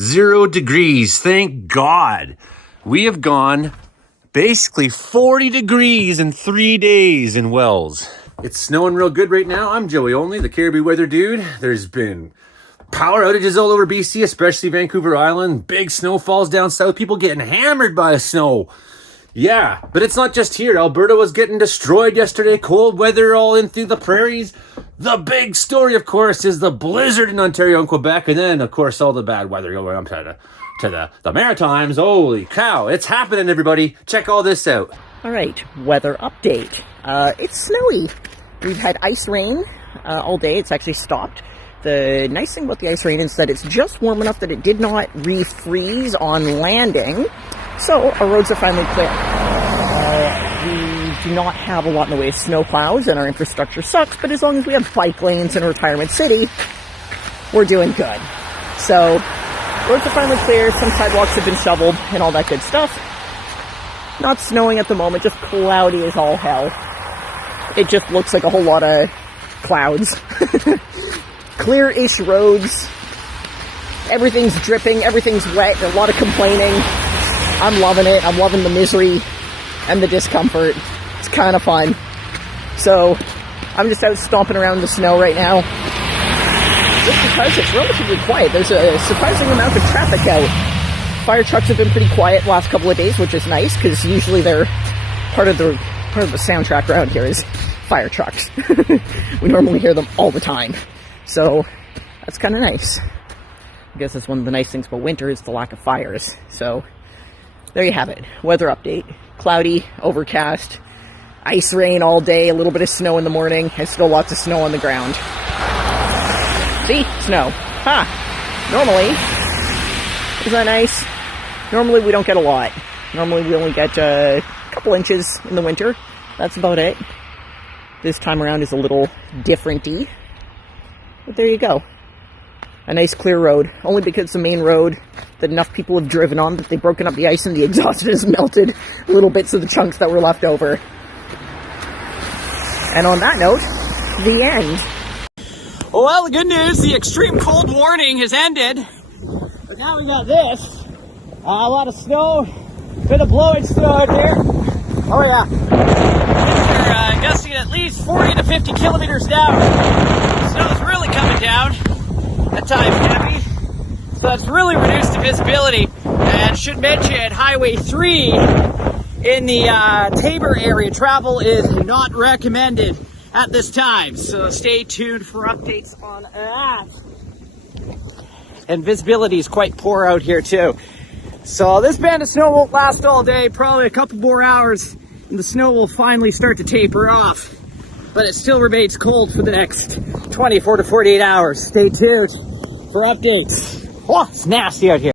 0 degrees, thank God. We have gone basically 40 degrees in 3 days in Wells. It's snowing real good right now. I'm Joey Only, the Cariboo weather dude. There's been power outages all over BC, especially Vancouver Island. Big snowfalls down south. People getting hammered by the snow. Yeah, but it's not just here. Alberta was getting destroyed yesterday. Cold weather all in through the prairies. The big story, of course, is the blizzard in Ontario and Quebec. And then, of course, all the bad weather going up to the Maritimes. Holy cow, it's happening, everybody. Check all this out. All right, weather update. It's snowy. We've had ice rain all day. It's actually stopped. The nice thing about the ice rain is that it's just warm enough that it did not refreeze on landing. So our roads are finally clear. We do not have a lot in the way of snow plows and our infrastructure sucks, but as long as we have bike lanes in Retirement City, we're doing good. So roads are finally clear, some sidewalks have been shoveled and all that good stuff. Not snowing at the moment, just cloudy as all hell. It just looks like a whole lot of clouds. Clear-ish roads. Everything's dripping, everything's wet, a lot of complaining. I'm loving it. I'm loving the misery and the discomfort. It's kind of fun. So I'm just out stomping around the snow right now. Just because it's relatively quiet. There's a surprising amount of traffic out. Fire trucks have been pretty quiet the last couple of days, which is nice because usually they're part of the soundtrack around here is fire trucks. We normally hear them all the time. So that's kind of nice. I guess that's one of the nice things about winter is the lack of fires. So there you have it. Weather update. Cloudy, overcast, ice rain all day, a little bit of snow in the morning, and still lots of snow on the ground. See? Snow. Normally, isn't that nice? Normally we don't get a lot. Normally we only get a couple inches in the winter. That's about it. This time around is a little different-y. But there you go. A nice clear road, only because it's the main road that enough people have driven on that they've broken up the ice and the exhaust has melted little bits of the chunks that were left over. And on that note, the end. Well, the good news, the extreme cold warning has ended. But now we got this. A lot of snow, bit of blowing snow out here. Oh yeah. Winds are gusting at least 40 to 50 kilometers down. Snow's really coming down. At times heavy, so that's really reduced the visibility. And should mention Highway 3 in the Tabor area, travel is not recommended at this time, so stay tuned for updates on that. And visibility is quite poor out here too, so this band of snow won't last all day, probably a couple more hours and the snow will finally start to taper off, but it still remains cold for the next 24 to 48 hours. Stay tuned for updates. Oh, it's nasty out here.